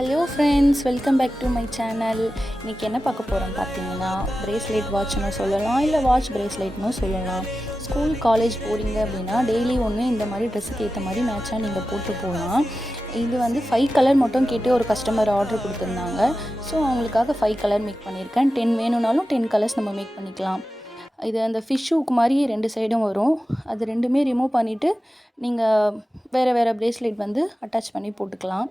Hello friends, welcome back to my channel. இன்றைக்கி என்ன பார்க்க போகிறோம் பார்த்தீங்கன்னா, பிரேஸ்லெட் வாட்ச்னு சொல்லலாம், இல்லை வாட்ச் பிரேஸ்லெட்னு சொல்லலாம். ஸ்கூல் காலேஜ் போகிறீங்க அப்படின்னா டெய்லி ஒன்று இந்த மாதிரி ட்ரெஸ்ஸுக்கு ஏற்ற மாதிரி மேட்சாக நீங்கள் போட்டு போகலாம். இது வந்து 5 கலர் மட்டும் கேட்டு ஒரு கஸ்டமர் ஆர்டர் கொடுத்துருந்தாங்க. ஸோ அவங்களுக்காக 5 கலர் மேக் பண்ணியிருக்கேன். 10 வேணும்னாலும் 10 கலர்ஸ் நம்ம மேக் பண்ணிக்கலாம். இது அந்த ஃபிஷ் ஹூக் மாதிரி 2 சைடும் வரும். அது ரெண்டுமே ரிமூவ் பண்ணிவிட்டு நீங்கள் வேறு வேறு பிரேஸ்லெட் வந்து அட்டாச் பண்ணி போட்டுக்கலாம்.